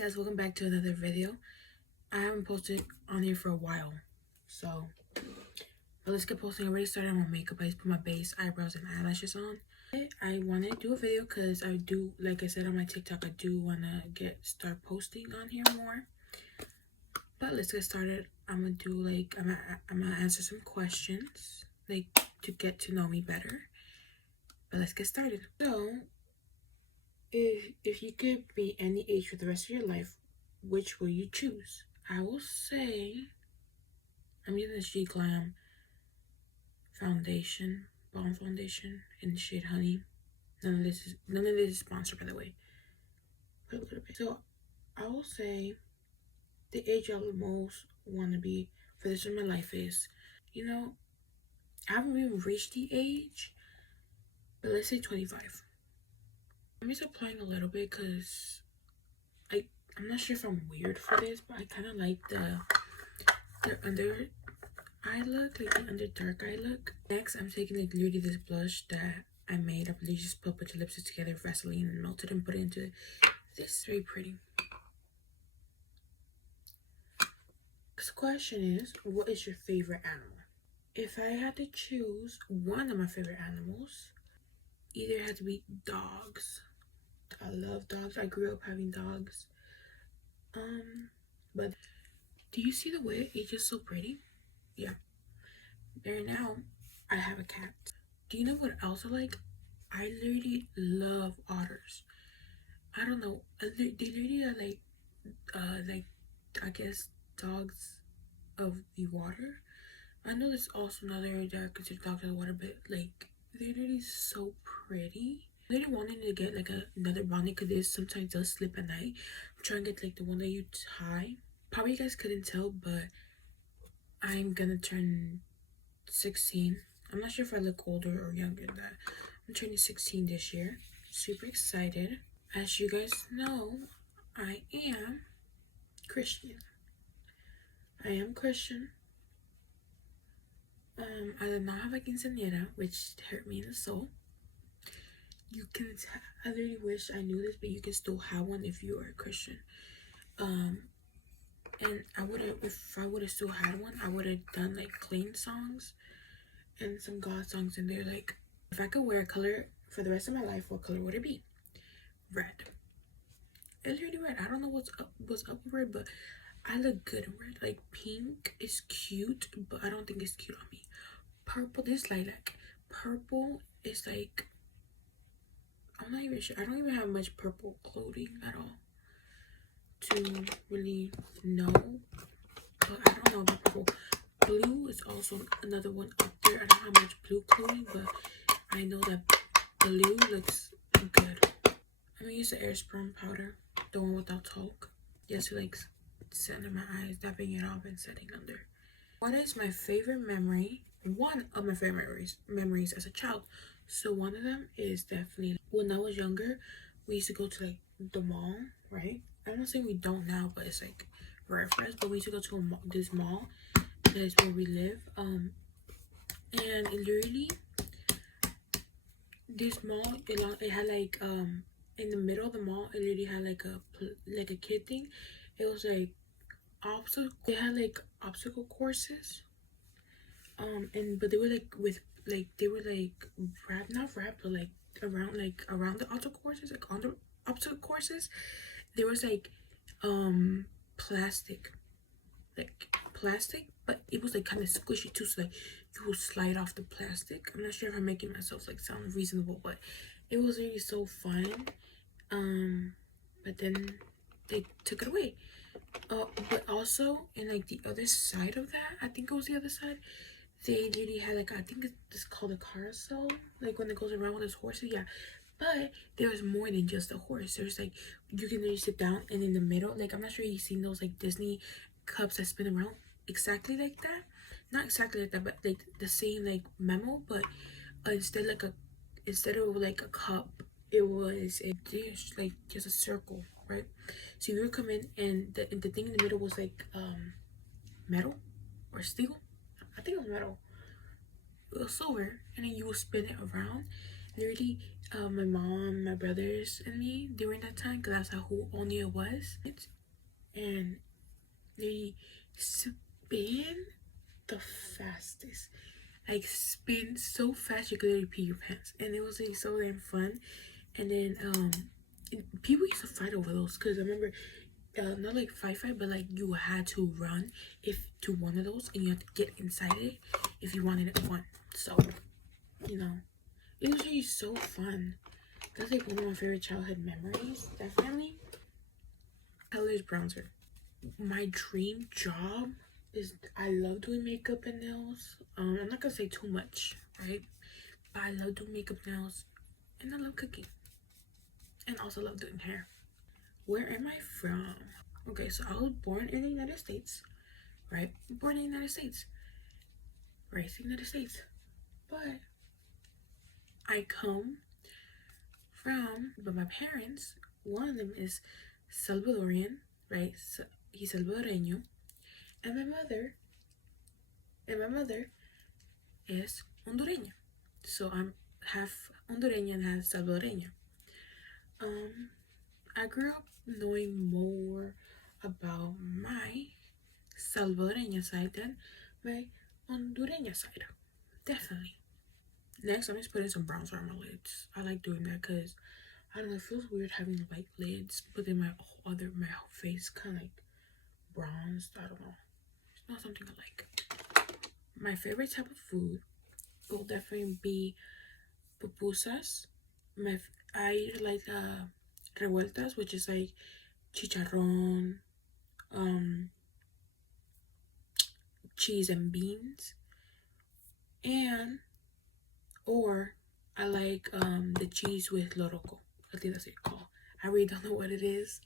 Guys, welcome back to another video. I haven't posted on here for a while, so but let's get posting. I already started on my makeup. I just put my base, eyebrows, and eyelashes on. I want to do a video because I do, like I said on my TikTok, I do want to start posting on here more. But let's get started. I'm gonna answer some questions, like to get to know me better. But let's get started. So, if you could be any age for the rest of your life, which will you choose? I will say I'm using the She Glam foundation, balm foundation in the shade Honey. None of this is sponsored, by the way. Put a little bit. So I will say the age I would most want to be for this in my life is, I haven't even reached the age, but let's say 25. I'm just applying a little bit because I'm not sure if I'm weird for this, but I kind of like the under eye look, like the under dark eye look. Next, I'm taking like literally this blush that I made. I really just put a bunch of lipsticks together, Vaseline, and melted and put it into this. Is very pretty. The question is, what is your favorite animal? If I had to choose one of my favorite animals, either it had to be dogs. I love dogs. I grew up having dogs. But do you see the way it's just so pretty? Yeah. There now, I have a cat. Do you know what else I like? I literally love otters. I don't know. They literally are like I guess dogs of the water. I know there's also another area that are considered dogs of the water, but like they're literally so pretty. I literally wanted to get like another bonnet because this sometimes does slip at night. I'm trying to get like the one that you tie. Probably you guys couldn't tell, but I'm gonna turn 16. I'm not sure if I look older or younger than that. I'm turning 16 this year. Super excited. As you guys know, I am Christian. I am Christian. I did not have a quinceañera, which hurt me in the soul. You can I literally wish I knew this, but you can still have one if you are a Christian. And if I would have still had one, I would have done like clean songs and some God songs in there. Like, if I could wear a color for the rest of my life, what color would it be? Red. It's really red. I don't know what's up with red, but I look good in red. Like, pink is cute, but I don't think it's cute on me. Purple, this lilac. Purple is like, I'm not even sure. I don't even have much purple clothing at all to really know. But I don't know about purple. Blue is also another one up there. I don't have much blue clothing, but I know that blue looks good. I'm gonna use the Airspun powder, the one without talc. Yes, like setting in my eyes, dabbing it off, and setting under. What is my favorite memory? One of my favorite memories as a child. So one of them is definitely when I was younger, we used to go to like the mall, right? I'm not saying we don't now, but it's like rare for us. But we used to go to this mall. That is where we live. And literally, this mall, it had like in the middle of the mall, it literally had like a kid thing. It was like they had like obstacle courses. But they were not wrapped, but like around the obstacle courses, like on the obstacle courses, there was like plastic, but it was like kind of squishy too, so like you would slide off the plastic. I'm not sure if I'm making myself like sound reasonable, but it was really so fun. But then they took it away. But also in like the other side of that, I think it was the other side, they literally had like, I think it's called a carousel, like when it goes around with those horses. Yeah, but there was more than just a horse. There's like, you can literally sit down, and in the middle, like, I'm not sure you've seen those like Disney cups that spin around exactly like that. Not exactly like that, but like the same like memo, but instead of like a cup, it was a dish, like just a circle, right? So you would come in, and the thing in the middle was like metal or steel. I think it was metal. It was silver, and then you will spin it around. Literally, my mom, my brothers, and me during that time because that's how only it was. And they spin the fastest. Like spin so fast you could literally pee your pants, and it was like so damn fun. And then people used to fight over those because I remember not like fight, but like you had to run if to one of those, and you had to get inside it if you wanted it one. So you know, it was really so fun. That's like one of my favorite childhood memories, definitely. Colors bronzer. My dream job is I love doing makeup and nails. I'm not gonna say too much, right? But I love doing makeup, nails, and I love cooking, and also love doing hair. Where am I from? Okay, so I was born in the United States, right? Born in the United States, raised in the United States, but I come but my parents, one of them is Salvadorian, right? So he's Salvadoreño, and my mother is Hondureña. So I'm half Hondureña and half Salvadoreña. I grew up knowing more about my Salvadoreña side than my Hondureña side. Definitely. Next, I'm just putting some bronzer on my lids. I like doing that because I don't know, it feels weird having white lids, but then my whole face kind of like bronzed. I don't know. It's not something I like. My favorite type of food will definitely be pupusas. I like revueltas, which is like chicharrón, cheese and beans, and or I like the cheese with loroco. I think that's what it's called. I really don't know what it is,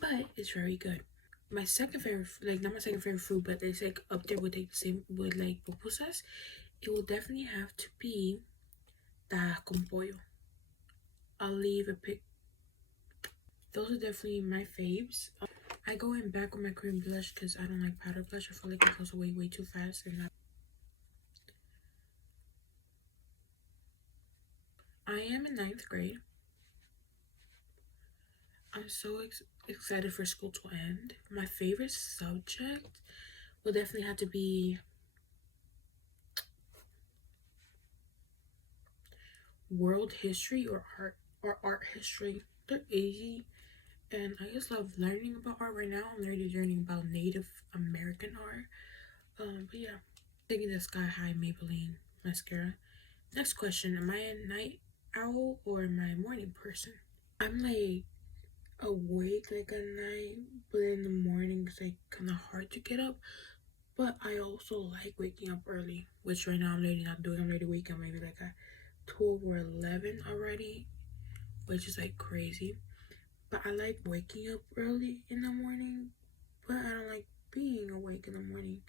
but it's very good. My second favorite, like not my second favorite food, but it's like up there with like the same with like pupusas. It will definitely have to be tajas con pollo. I'll leave a pic. Those are definitely my faves. I go in back with my cream blush because I don't like powder blush. I feel like it goes away way too fast, and I am in 9th grade. I'm so excited for school to end. My favorite subject will definitely have to be world history or art history. They're easy, and I just love learning about art. Right now I'm already learning about Native American art. But yeah, taking the Sky High Maybelline mascara. Next question, am I a night owl or am I a morning person? I'm like awake like at night, but in the morning it's like kind of hard to get up. But I also like waking up early, which right now I'm literally not doing. I'm ready to wake up maybe like at 12 or 11 already, which is like crazy. But I like waking up early in the morning, but I don't like being awake in the morning.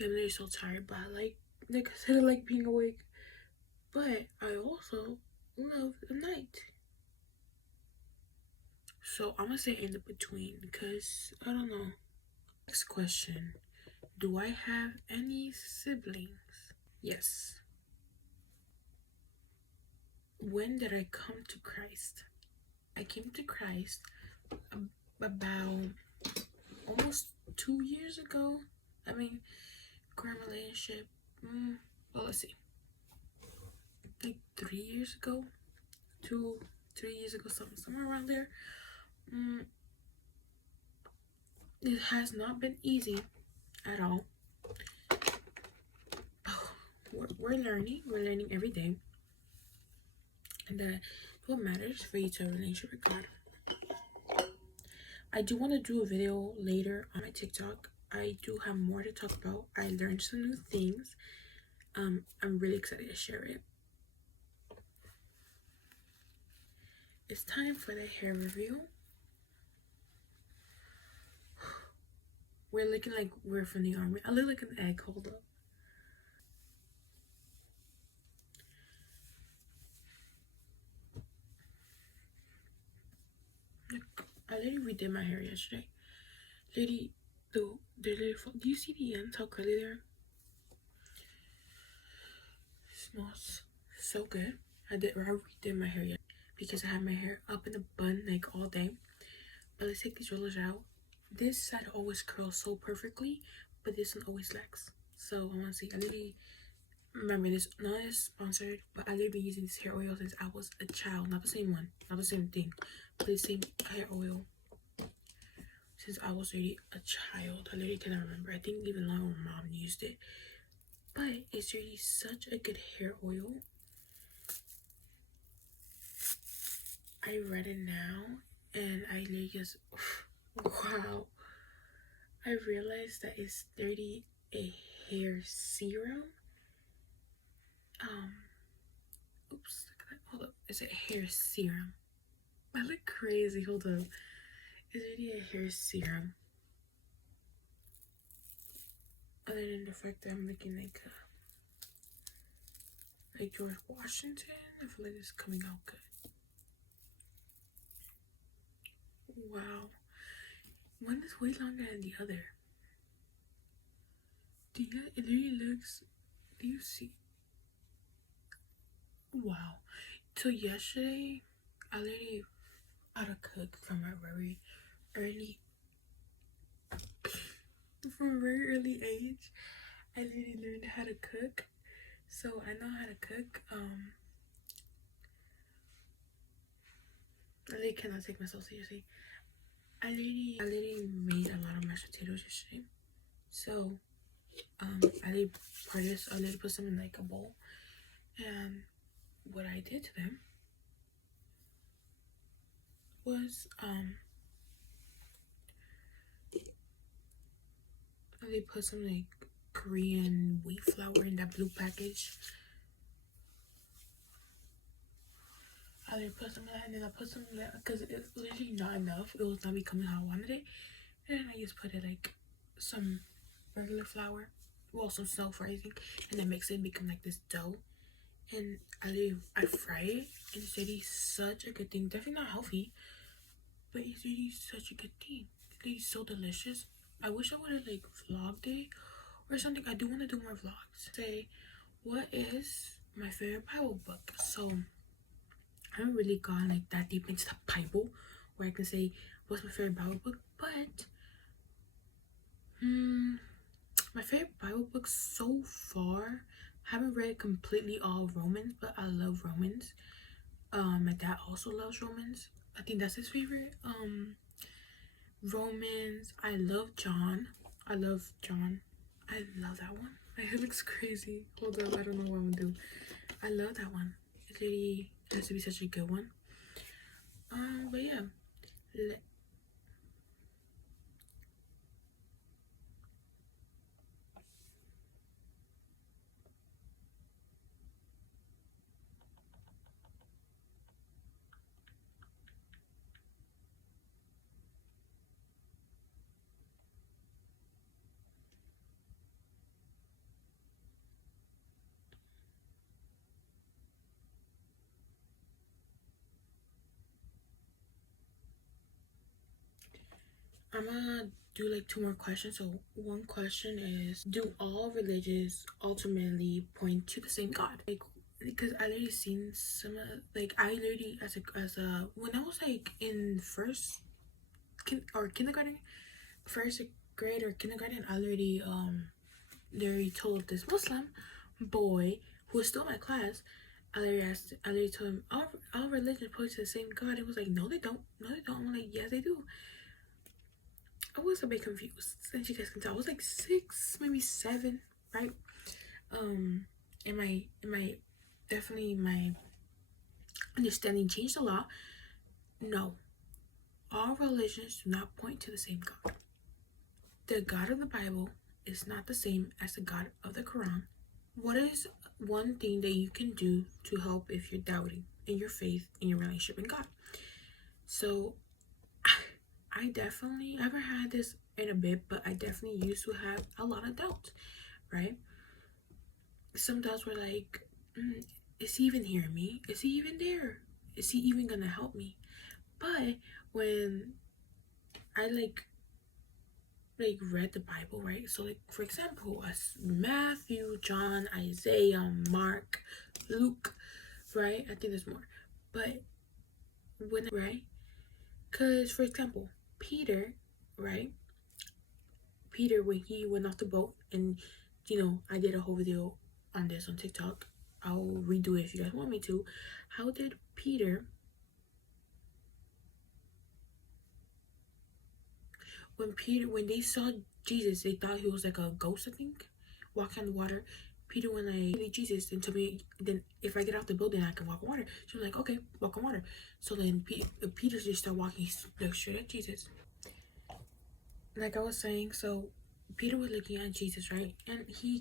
I'm literally so tired, but like I said, I like being awake. But I also love the night. So I'm gonna say in the between because I don't know. Next question. Do I have any siblings? Yes. When did I come to Christ? I came to Christ about almost 2 years ago. I mean, current relationship. Well, let's see. Like 3 years ago, 3 years ago, somewhere around there. It has not been easy at all. We're learning. We're learning every day. And that what matters for you to have a relationship with God. I do want to do a video later on my TikTok. I do have more to talk about. I learned some new things. I'm really excited to share it. It's time for the hair review. We're looking like we're from the army. I look like an egg. Hold up. I literally redid my hair yesterday. Lady, do you see the ends? How curly they are? Smells so good. I redid my hair yet because I had my hair up in a bun like all day. But let's take these rollers out. This side always curls so perfectly, but this one always lags. So I want to see. I literally remember this. Not as sponsored, but I literally been using this hair oil since I was a child. Not the same one, not the same thing, but the same hair oil since I was really a child. I literally cannot remember. I think even longer my mom used it. But it's really such a good hair oil. I read it now and I literally just wow. I realized that it's 30 a hair serum. Oops, look at that. Hold up. It's a hair serum. I look crazy. Hold up. It's really a hair serum. Other than the fact that I'm looking like George Washington, I feel like it's coming out good. Wow. One is way longer than the other. It really looks. Do you see? Wow. So yesterday, I literally had to cook from a very early age. I literally learned how to cook. So I know how to cook. I literally cannot take myself seriously. I literally made a lot of mashed potatoes yesterday. So I literally put some in like a bowl. And what I did to them was they put some like Korean wheat flour in that blue package. I put some of that, and then I put some of that because it's literally not enough. It was not becoming how I wanted it, and then I just put it like some regular flour, well, some self-rising, and then mix it and become like this dough. And I fry it, and it's really such a good thing. Definitely not healthy, but it's really such a good thing. It's really so delicious. I wish I would have like vlogged it or something. I do want to do more vlogs. Say, what is my favorite Bible book? So I haven't really gone like that deep into the Bible where I can say what's my favorite Bible book, but my favorite Bible book so far, I haven't read completely all of Romans, but I love Romans. My dad also loves Romans. I think that's his favorite. Romans. I love John. I love John. I love that one. My hair looks crazy. Hold up, I don't know what I'm gonna do. I love that one. It really has to be such a good one. But yeah. I'm gonna do like two more questions. So one question is, do all religions ultimately point to the same God? Like, because I literally seen some of, like, I literally as a when I was like in kindergarten, first grade or kindergarten, I literally literally told this Muslim boy who was still in my class. I literally told him all religions point to the same God. It was like, no they don't, no they don't. I'm like, yes they do. I was a bit confused, as you guys can tell. I was like 6, maybe 7, right? And my definitely my understanding changed a lot. No, all religions do not point to the same God. The God of the Bible is not the same as the God of the Quran. What is one thing that you can do to help if you're doubting in your faith, in your relationship in God? So I definitely never had this in a bit, but I definitely used to have a lot of doubts, right? Some doubts were like, is he even hearing me? Is he even there? Is he even gonna help me? But when I like read the Bible, right? So like for example, as Matthew, John, Isaiah, Mark, Luke, right? I think there's more. But when, right? Because, for example, Peter, right? Peter, when he went off the boat, and I did a whole video on this on TikTok. I'll redo it if you guys want me to. How did Peter, when they saw Jesus, they thought he was like a ghost, I think, walking on the water. Peter went like, Jesus, and told me, then if I get off the building, I can walk on water. She was like, okay, walk on water. So then Peter just started walking like straight at Jesus. Like I was saying, so Peter was looking at Jesus, right? And he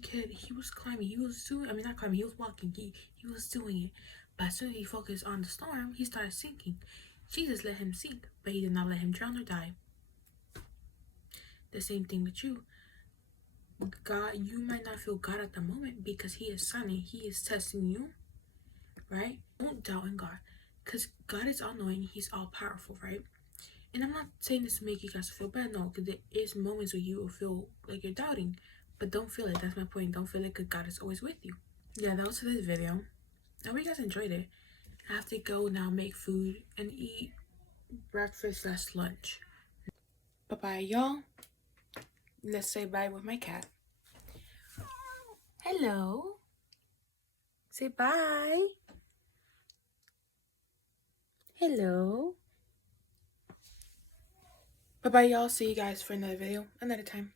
was climbing, he was doing, I mean, not climbing, he was walking, he was doing it. But as soon as he focused on the storm, he started sinking. Jesus let him sink, but he did not let him drown or die. The same thing with you. God, you might not feel God at the moment because he is silent. He is testing you, right? Don't doubt in God, because God is all-knowing. He's all-powerful, right? And I'm not saying this to make you guys feel bad, no, because there is moments where you will feel like you're doubting, but don't feel it. That's my point. Don't feel it, because God is always with you. Yeah, that was for this video. I hope you guys enjoyed it. I have to go now make food and eat breakfast / lunch. Bye-bye, y'all. Let's say bye with my cat. Hello. Say bye. Hello. Bye-bye, y'all. See you guys for another video another time.